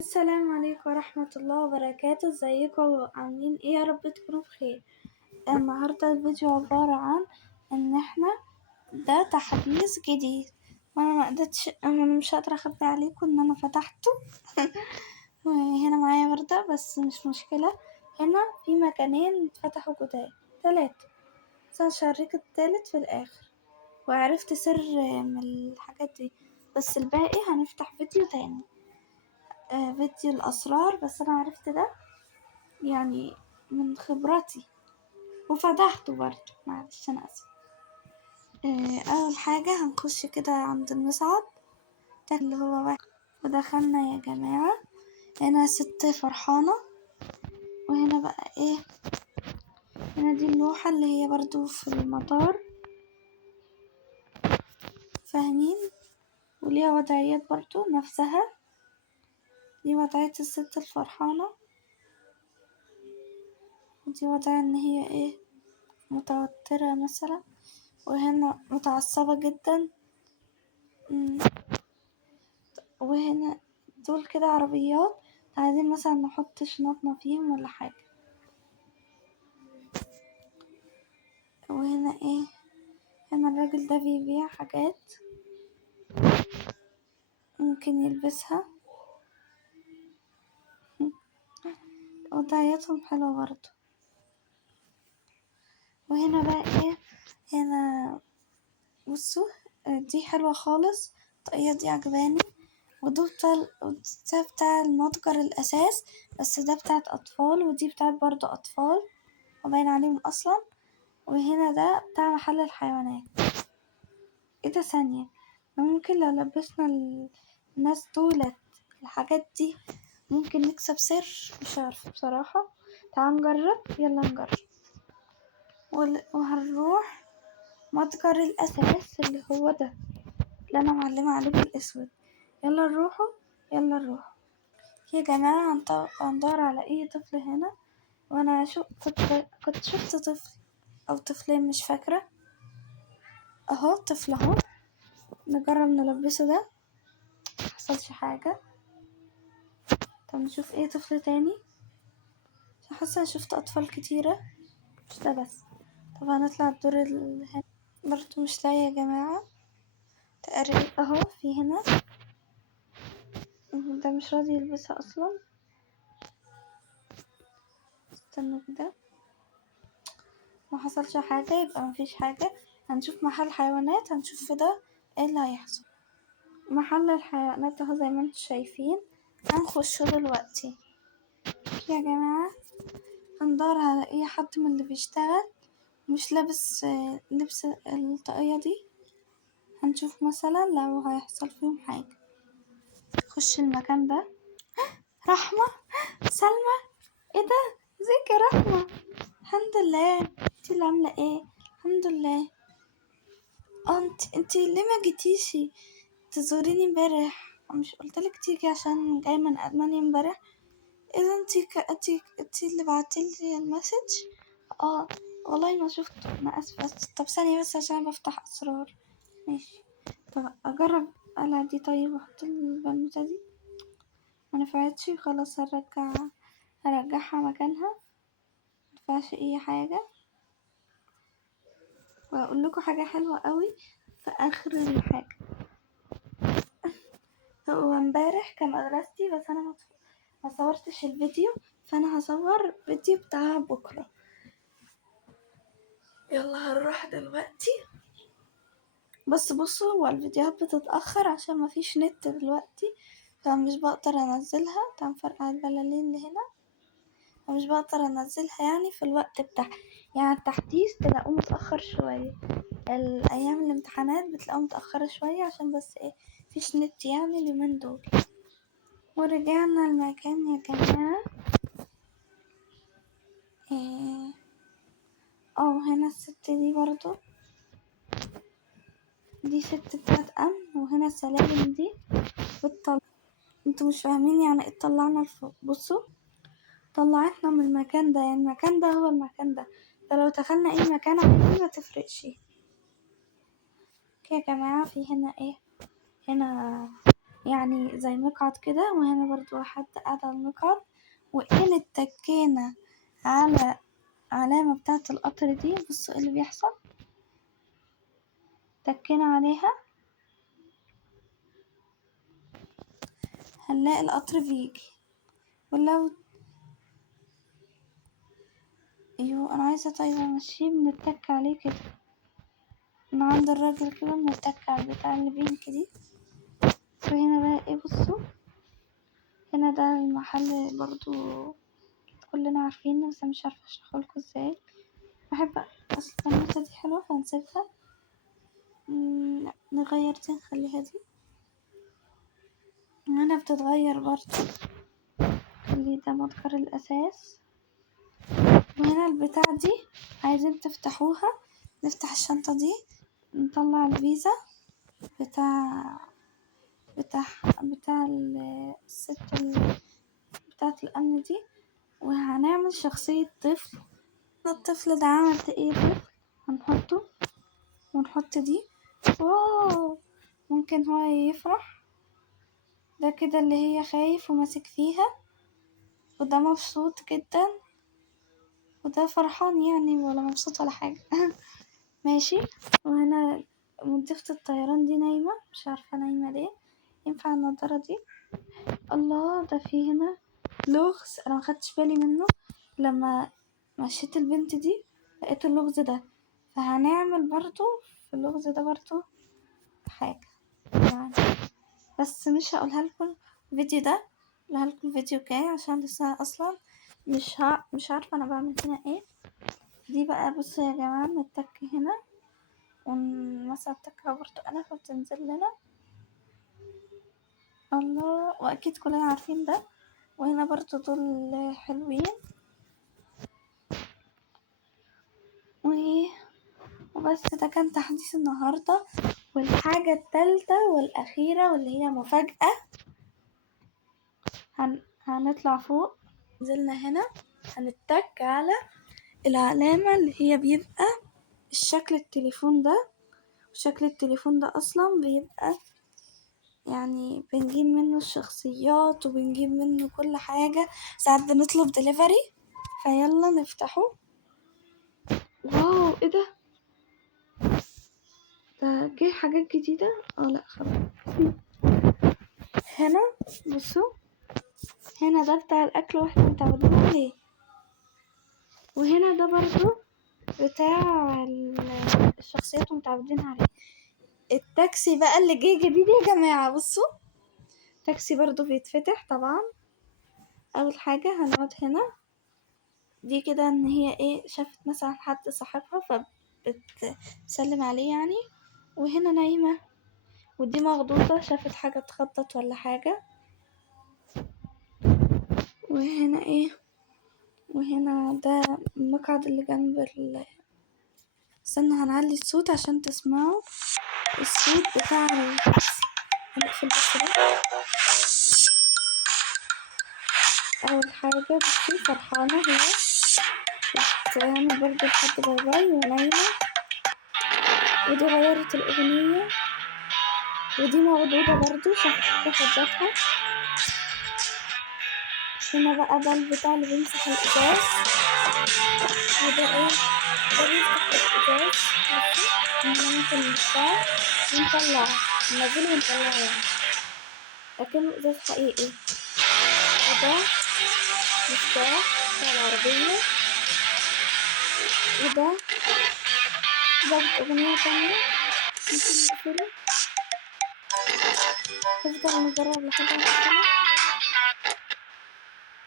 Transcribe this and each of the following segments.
السلام عليكم ورحمة الله وبركاته. ازيكم عاملين ايه؟ يا رب تكونوا بخير. النهاردة الفيديو عبارة عن ان احنا ده تحديث جديد، وانا ما قدرتش، انا مش قادرة اخبي عليكم ان انا فتحته. هنا معايا وردة بس مش مشكلة. هنا في مكانين اتفتحوا جداد، 3، بس انا شارك التالت في الاخر وعرفت سر من الحاجات دي، بس الباقي هنفتح فيديو تاني. فيديو الأسرار، بس أنا عرفت ده يعني من خبرتي وفتحته برضه. معلش أنا آسفة. أول حاجة هنخش كده عند المصعد ده اللي هو واحد، ودخلنا يا جماعة. هنا ست فرحانة، وهنا بقى ايه، هنا دي اللوحة اللي هي برضه في المطار، فاهمين؟ وليها وضعيات برضه نفسها، دي وضعية الست الفرحانة، ودي وضعية ان هي ايه، متوترة مثلا، وهنا متعصبة جدا. وهنا دول كده عربيات عايزين مثلا نحط شنطنا فيهم ولا حاجة. وهنا ايه، هنا الراجل ده بيبيع حاجات ممكن يلبسها، وضعيتهم حلوة برضه. وهنا بقى ايه، هنا بصوا، دي حلوة خالص، الطاقية دي عجباني. وده بتاع المتجر الأساس، بس ده بتاعت أطفال، ودي بتاعت برضه أطفال وباين عليهم أصلا. وهنا ده بتاع محل الحيوانات. ايه ده، ثانية، ممكن لو لبسنا الناس دولت الحاجات دي ممكن نكسب سر، مش عارفة بصراحة. تعال نجرب، يلا نجرب. وهنروح متجر الأساس اللي هو ده اللي أنا معلمة عليه بالأسود. يلا نروحوا، يلا نروح يا جماعة. هندور على أي طفل هنا، وأنا كنت شفت طفل أو طفلين مش فاكرة. أهو طفل أهو، نجرب نلبسه ده، محصلش حاجة. طب نشوف ايه طفل تاني، حاسة شفت أطفال كتيرة، مش ده بس. طب هنطلع الدور هنا برضو مش لاقية يا جماعة تقريبا. اهو في هنا، ده مش راضي يلبسها أصلا. استنوا كده، ما حصلش حاجة، يبقى مفيش حاجة. هنشوف محل حيوانات، هنشوف في ده ايه اللي هيحصل. محل الحيوانات اهو زي ما انتم شايفين، هنخش دلوقتي يا جماعة. هندور على اي حد من اللي بيشتغل مش لابس لبس الطاقية دي، هنشوف مثلا لو هيحصل فيهم حاجة. خش المكان ده. رحمة، سلمى، ايه ده، ازيك يا رحمة؟ الحمد لله، انتي اللي عاملة ايه؟ الحمد لله. انتي ليه ما جيتيشي تزوريني امبارح؟ مش قلتلك تيجي عشان جاي من ألمانيا امبارح؟ اذا انتي اللي بعتيلي المسج. اه والله ما شفته، انا اسفة. طب ثانية بس عشان بفتح اسرار. ماشي، طب اجرب القلعة دي، طيب احط البنوتة دي، منفعتش خلاص هرجعها مكانها، منفعش اي حاجة. واقول لكم حاجة حلوة قوي في اخر الحاجة. هو امبارح كان مدرستي، بس انا ما صورتش الفيديو، فانا هصور فيديو بتاع بكرة. يلا هنروح دلوقتي. بصوا، هو الفيديوهات بتتأخر عشان مفيش نت دلوقتي، فمش بقدر انزلها. تعال نفرقع البلالين اللي هنا، فمش بقدر انزلها يعني في الوقت بتاعها. يعني التحديث تلاقوه متأخر شوية، الأيام الامتحانات بتلاقوه متأخرة شوية عشان بس ايه، مفيش نت يعني اليومين دول. ورجعنا المكان يا جماعة. ايه، هنا الست دي برضو، دي ست بتاعت أمن. وهنا السلالم دي بتطلع، انتوا مش فاهمين يعني ايه طلعنا لفوق. بصوا، طلعتنا من المكان ده، يعني المكان ده هو المكان ده، فلو دخلنا اي مكان عادي ما تفرقش. يا جماعة في هنا ايه، هنا يعني زي مقعد كده، وهنا برضو حد قاعد على المقعد، وإن اتكينا على علامة بتاعة القطر دي، بصوا ايه اللي بيحصل، تكينا عليها هنلاقي القطر بيجي. ولو ايوه انا عايزة طيب امشيه، بنتك عليه كده من عند الراجل كده، بنتك على البتاع اللي بينك دي. وهنا بقى ايه، بصوا هنا ده المحل برضو كلنا عارفينه، بس مش عارفة اشرحهولكوا ازاي. بحب اصل النوتة دي حلوة فنسيبها. نغير دي، نخليها دي. وهنا بتتغير برضو، خلي ده متغير الاساس. وهنا البتاع دي عايزين تفتحوها، نفتح الشنطة دي، نطلع الفيزا بتاع بتاع بتاع الست بتاعة الأمن دي، وهنعمل شخصية طفل. الطفل ده عمل ايه، طفل هنحطه، ونحط دي. واو، ممكن هو يفرح، ده كده اللي هي خايف وماسك فيها، وده مبسوط جدا، وده فرحان يعني ولا مبسوط ولا حاجة. ماشي. وهنا مضيفة الطيران دي نايمة، مش عارفة نايمة ليه. ينفع النضارة دي؟ الله، ده في هنا لغز انا مخدتش بالي منه لما مشيت البنت دي، لقيت اللغز ده. فهنعمل برضو في اللغز ده برضو حاجة يعني، بس مش هقولها لكم الفيديو ده، هقولها لكم الفيديو الجاي، عشان لسه اصلا مش عارفة انا بعمل هنا ايه. دي بقى بصوا يا جماعة، بنتك هنا ونمسح التكة برضو انا، فبتنزل لنا. الله، واكيد كلنا عارفين ده. وهنا برضو دول حلوين. وبس ده كان تحديث النهاردة. والحاجة التالتة والأخيرة واللي هي مفاجأة، هنطلع فوق، نزلنا هنا هنتك على العلامة اللي هي بيبقى الشكل التليفون ده. وشكل التليفون ده أصلا بيبقى يعني بنجيب منه الشخصيات وبنجيب منه كل حاجة، ساعات بنطلب دليفري. فيلا نفتحه. واو، ايه ده جه حاجات جديدة. لا خلاص. هنا بصوا، هنا ده بتاع الأكل واحنا متعودين عليه، وهنا ده برضو بتاع الشخصيات متعودين عليه. التاكسي بقى اللي جه جديد يا جماعة، بصوا تاكسي برضو بيتفتح طبعا. أول حاجة هنقعد هنا، دي كده ان هي ايه، شافت مثلا حد صاحبها فبتسلم عليه يعني. وهنا نايمة، ودي مخضوضة، شافت حاجة اتخطت ولا حاجة. وهنا ايه، وهنا ده المقعد اللي جنب استنوا هنعلي الصوت عشان تسمعوا الصوت بتاع التاكسي. هنقفل بس ده. أول حاجة بصي، فرحانة هي، بتعمل برضه لحد باي باي ونايمة. ودي غيرت الأغنية، ودي مغضوضة برضه، شافت خضتها. هنا بقى ده البتاع اللي بيمسح الإزاز، وده ايه، ده بيفتح الإزاز. بصي هنا ممكن نفتحه ونطلعه، ننزله ونطلعه يعني لكنه إزاز حقيقي. وده مفتاح بتاع العربية. وده ضبط أغنية تانية، ممكن نقفله. نفضل نجرب لحد ما نقفله.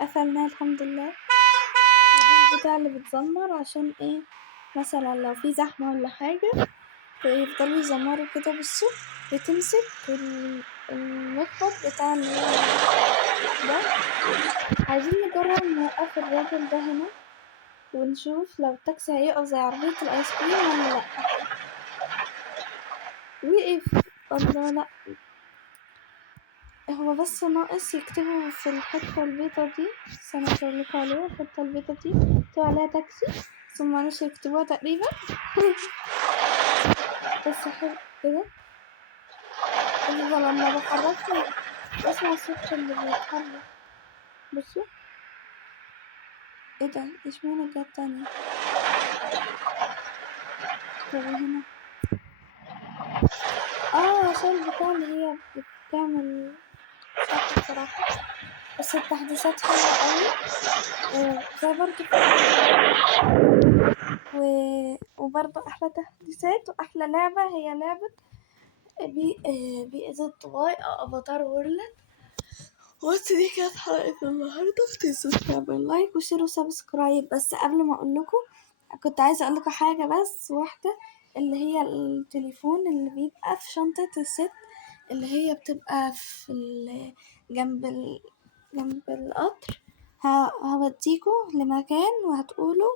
قفلناه الحمد لله. ودي البتاع اللي بتزمر عشان ايه، مثلا لو في زحمة ولا حاجة فيفضلوا يزمروا كده. بصوا بتمسك المخبط بتاع اللي هو ده. عايزين نجرب نوقف الراجل ده هنا ونشوف لو التاكسي هيقف زي عربية الآيس كريم ولا لأ. وقف. الله، لأ، هو بس ناقص يكتبوا في الحتة البيضة دي، استنى أقولكوا عليها، الحتة البيضة دي يكتبوا عليها تاكسي، ثم معرفش يكتبوها تقريبا. بس حلو كده. لما بحركها اسمع الصوت اللي بيتحرك. بصوا ايه ده، اشمعنى جت تاني؟ طب هنا عشان البتاع اللي هي بتعمل صح بصراحة، بس التحديثات حلوة قوي. زي برضه وبرضه أحلى تحديثات وأحلى لعبة هي لعبة بي إز واي أو أفاتار وورلد. بص دي كانت حلقة النهاردة، متنسوش تعملوا لايك وشير وسبسكرايب. بس قبل ما أقولكم كنت عايزة أقولكم حاجة بس واحدة، اللي هي التليفون اللي بيبقى في شنطة الست، اللي هي بتبقى في جنب القطر. هوديكوا لمكان وهتقولوا